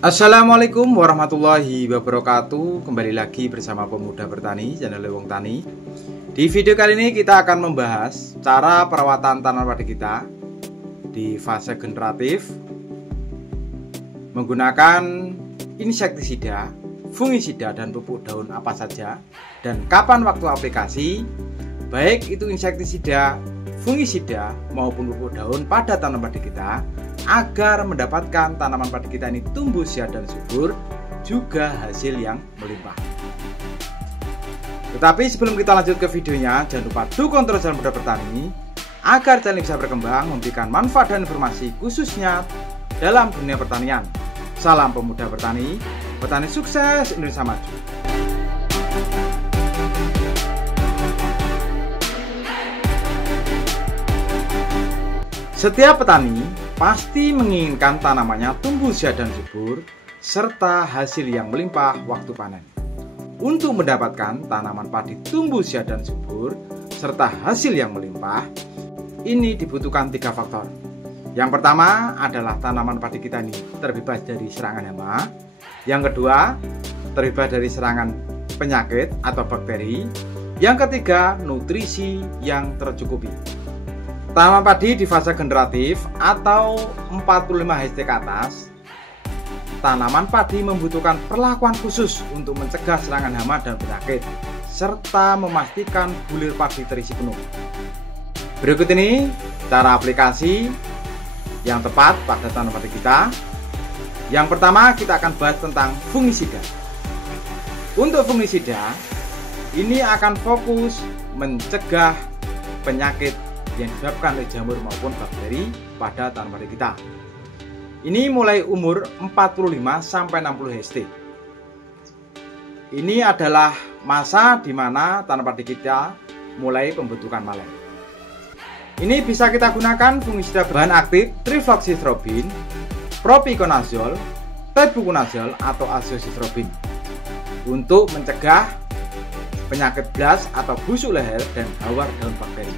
Assalamualaikum warahmatullahi wabarakatuh. Kembali lagi bersama Pemuda Bertani, channel Wong Tani. Di video kali ini kita akan membahas cara perawatan tanaman padi kita di fase generatif menggunakan insektisida, fungisida, dan pupuk daun apa saja, dan kapan waktu aplikasi, baik itu insektisida, fungisida maupun pupuk daun pada tanaman padi kita, agar mendapatkan tanaman padi kita ini tumbuh sehat dan subur, juga hasil yang melimpah. Tetapi sebelum kita lanjut ke videonya, jangan lupa dukung terus channel Pemuda Bertani agar channel bisa berkembang, memberikan manfaat dan informasi khususnya dalam dunia pertanian. Salam Pemuda Bertani, petani sukses, Indonesia maju. Setiap petani pasti menginginkan tanamannya tumbuh sehat dan subur, serta hasil yang melimpah waktu panen. Untuk mendapatkan tanaman padi tumbuh sehat dan subur, serta hasil yang melimpah, ini dibutuhkan 3 faktor. Yang pertama adalah tanaman padi kita ini terbebas dari serangan hama. Yang kedua, terbebas dari serangan penyakit atau bakteri. Yang ketiga, nutrisi yang tercukupi. Tanaman padi di fase generatif atau 45 HST ke atas, tanaman padi membutuhkan perlakuan khusus untuk mencegah serangan hama dan penyakit, serta memastikan bulir padi terisi penuh. Berikut ini cara aplikasi yang tepat pada tanaman padi kita. Yang pertama, kita akan bahas tentang fungisida. Untuk fungisida, ini akan fokus mencegah penyakit yang disebabkan oleh jamur maupun bakteri pada tanaman padi kita. Ini mulai umur 45 sampai 60 HST. Ini adalah masa di mana tanaman padi kita mulai pembentukan malai. Ini bisa kita gunakan fungisida berbahan aktif trifloxystrobin, propiconazole, tebuconazole atau azoxystrobin untuk mencegah penyakit blas atau busuk leher dan hawar daun bakteri.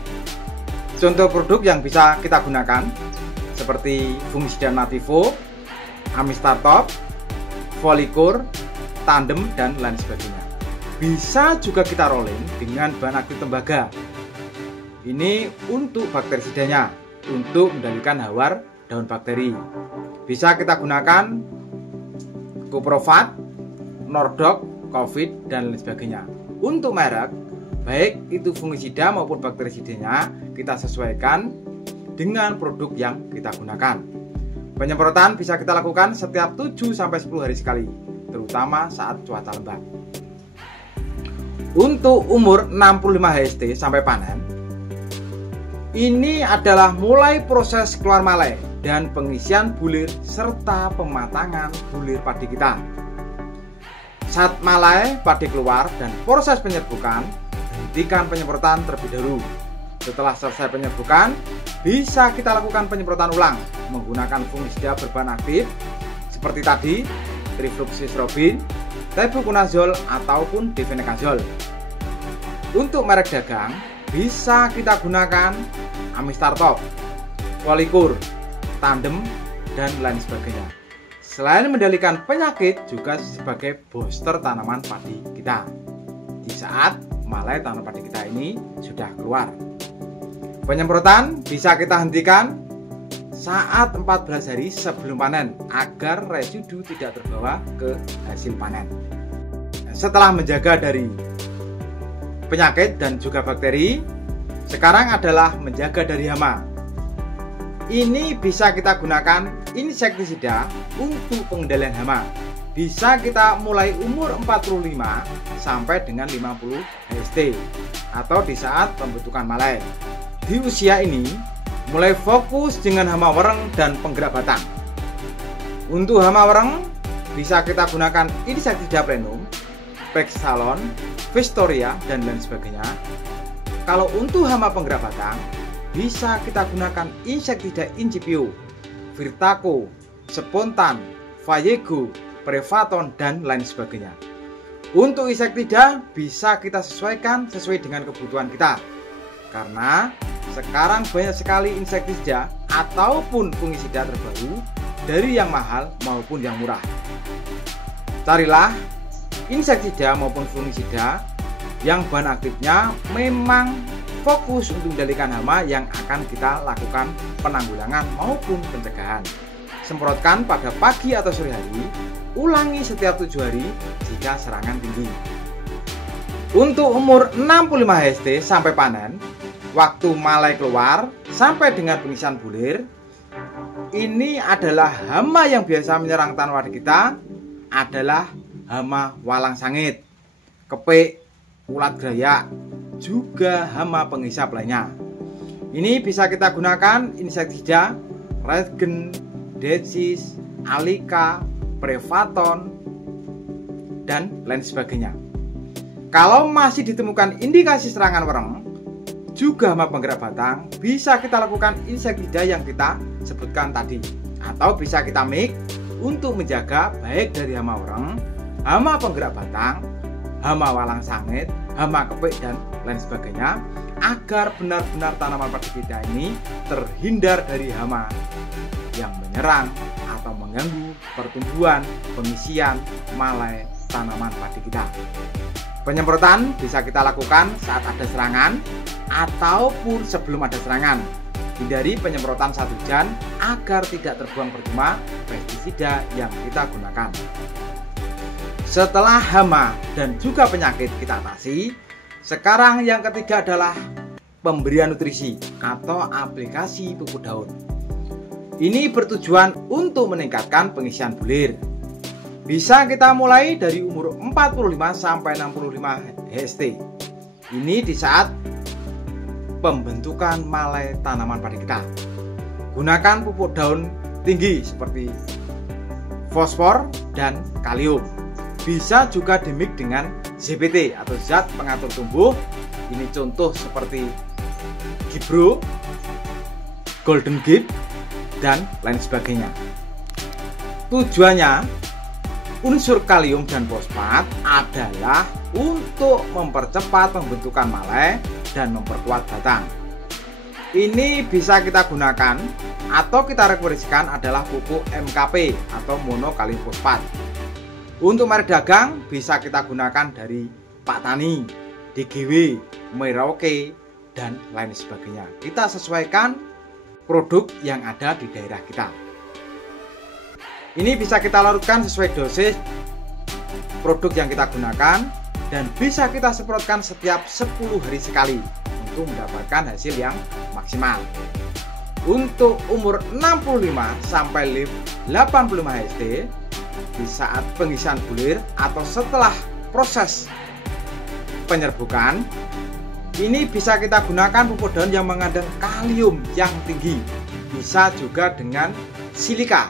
Contoh produk yang bisa kita gunakan seperti fungisida nativo, amistartop, folikur, tandem, dan lain sebagainya. Bisa juga kita rolling dengan bahan aktif tembaga. Ini untuk bakterisidanya, untuk mengendalikan hawar daun bakteri. Bisa kita gunakan Kuprovat, Nordok, Covid, dan lain sebagainya. Untuk merek, baik itu fungisida maupun bakterisidanya, kita sesuaikan dengan produk yang kita gunakan. Penyemprotan bisa kita lakukan setiap 7-10 hari sekali, terutama saat cuaca lembab. Untuk umur 65 HST sampai panen, ini adalah mulai proses keluar malai dan pengisian bulir serta pematangan bulir padi kita. Saat malai padi keluar dan proses penyerbukan, hentikan penyemprotan terlebih dahulu. Setelah selesai penyerbukan, bisa kita lakukan penyemprotan ulang menggunakan fungisida berbahan aktif seperti tadi, trifloxystrobin, tebuconazole ataupun difenacazole. Untuk merek dagang, bisa kita gunakan amistartop, folikur, tandem, dan lain sebagainya. Selain mengendalikan penyakit, juga sebagai booster tanaman padi kita di saat malai tanaman padi kita ini sudah keluar. Penyemprotan bisa kita hentikan saat 14 hari sebelum panen agar residu tidak terbawa ke hasil panen. Setelah menjaga dari penyakit dan juga bakteri, sekarang adalah menjaga dari hama. Ini bisa kita gunakan insektisida untuk pengendalian hama. Bisa kita mulai umur 45 sampai dengan 50 HST atau di saat pembentukan malai. Di usia ini mulai fokus dengan hama wereng dan penggerak batang. Untuk hama wereng bisa kita gunakan insektisida plenum, Pexalon, Vestoria, dan lain sebagainya. Kalau untuk hama penggerak batang, bisa kita gunakan insektisida Incipio, Virtaco, Spontan, Vallego, Prevaton, dan lain sebagainya. Untuk insektisida bisa kita sesuaikan sesuai dengan kebutuhan kita, karena sekarang banyak sekali insektisida ataupun fungisida terbaru dari yang mahal maupun yang murah. Carilah insektisida maupun fungisida yang bahan aktifnya memang fokus untuk mengendalikan hama yang akan kita lakukan penanggulangan maupun pencegahan. Semprotkan pada pagi atau sore hari, ulangi setiap 7 hari jika serangan tinggi. Untuk umur 65 HST sampai panen, waktu malai keluar sampai dengan pengisian bulir, ini adalah hama yang biasa menyerang tanaman padi kita adalah hama walang sangit, kepik, ulat gerayak, juga hama penghisap lainnya. Ini bisa kita gunakan insektisida Redgen, Decis, Alika, Prevaton, dan lain sebagainya. Kalau masih ditemukan indikasi serangan wereng, juga hama penggerak batang, bisa kita lakukan insektisida yang kita sebutkan tadi, atau bisa kita mix untuk menjaga baik dari hama wereng, hama penggerak batang, hama walang sangit, hama kepik, dan lain sebagainya, agar benar-benar tanaman padi kita ini terhindar dari hama yang menyerang atau mengganggu pertumbuhan, pengisian malai tanaman padi kita. Penyemprotan bisa kita lakukan saat ada serangan ataupun sebelum ada serangan. Hindari penyemprotan saat hujan agar tidak terbuang percuma pestisida yang kita gunakan. Setelah hama dan juga penyakit kita atasi, sekarang yang ketiga adalah pemberian nutrisi atau aplikasi pupuk daun. Ini bertujuan untuk meningkatkan pengisian bulir. Bisa kita mulai dari umur 45 sampai 65 HST. Ini di saat pembentukan malai tanaman padi kita. Gunakan pupuk daun tinggi seperti fosfor dan kalium. Bisa juga dimix dengan ZPT atau zat pengatur tumbuh. Ini contoh seperti Gibro, Golden Gib, dan lain sebagainya. Tujuannya unsur kalium dan fosfat adalah untuk mempercepat pembentukan malai dan memperkuat batang. Ini bisa kita gunakan atau kita rekomendasikan adalah pupuk MKP atau monokalium fosfat. Untuk merek dagang bisa kita gunakan dari Pak Tani, DGW, Merauke, dan lain sebagainya. Kita sesuaikan produk yang ada di daerah kita. Ini bisa kita larutkan sesuai dosis produk yang kita gunakan dan bisa kita semprotkan setiap 10 hari sekali untuk mendapatkan hasil yang maksimal. Untuk umur 65 sampai 85 HST di saat pengisian bulir atau setelah proses penyerbukan, ini bisa kita gunakan pupuk daun yang mengandung kalium yang tinggi. Bisa juga dengan silika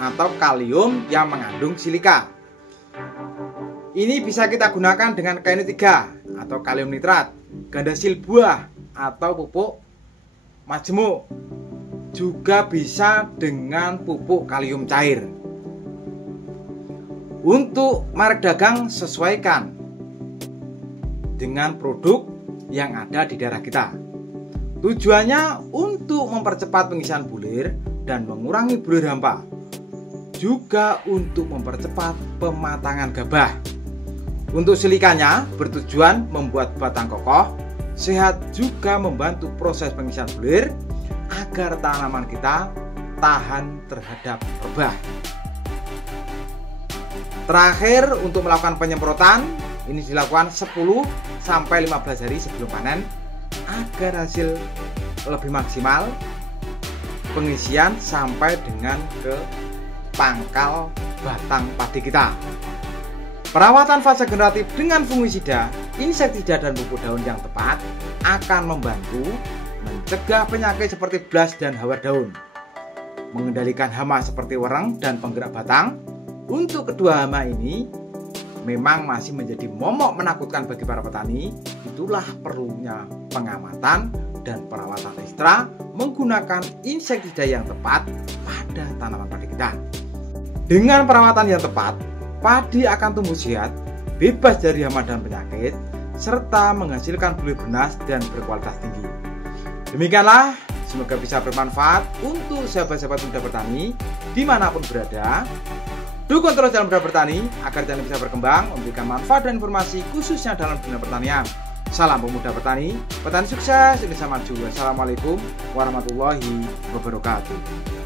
atau kalium yang mengandung silika. Ini bisa kita gunakan dengan KN3 atau kalium nitrat, gandasil buah atau pupuk majemuk. Juga bisa dengan pupuk kalium cair. Untuk merek dagang sesuaikan dengan produk yang ada di daerah kita. Tujuannya untuk mempercepat pengisian bulir dan mengurangi bulir hampa. Juga untuk mempercepat pematangan gabah. Untuk silikanya bertujuan membuat batang kokoh, sehat, juga membantu proses pengisian bulir agar tanaman kita tahan terhadap rebah. Terakhir, untuk melakukan penyemprotan, ini dilakukan 10 sampai 15 hari sebelum panen agar hasil lebih maksimal, pengisian sampai dengan ke pangkal batang padi kita. Perawatan fase generatif dengan fungisida, insektisida, dan pupuk daun yang tepat akan membantu mencegah penyakit seperti blas dan hawar daun, mengendalikan hama seperti wereng dan penggerak batang. Untuk kedua hama ini memang masih menjadi momok menakutkan bagi para petani. Itulah perlunya pengamatan dan perawatan ekstra menggunakan insektisida yang tepat pada tanaman padi kita. Dengan perawatan yang tepat, padi akan tumbuh sehat, bebas dari hama dan penyakit, serta menghasilkan bulir bernas dan berkualitas tinggi. Demikianlah, Semoga bisa bermanfaat untuk sahabat-sahabat muda bertani dimanapun berada. Dukung terus dalam Muda Bertani agar channel bisa berkembang, memberikan manfaat dan informasi khususnya dalam dunia pertanian. Salam pemuda bertani, petani sukses, Indonesia maju. Wassalamualaikum warahmatullahi wabarakatuh.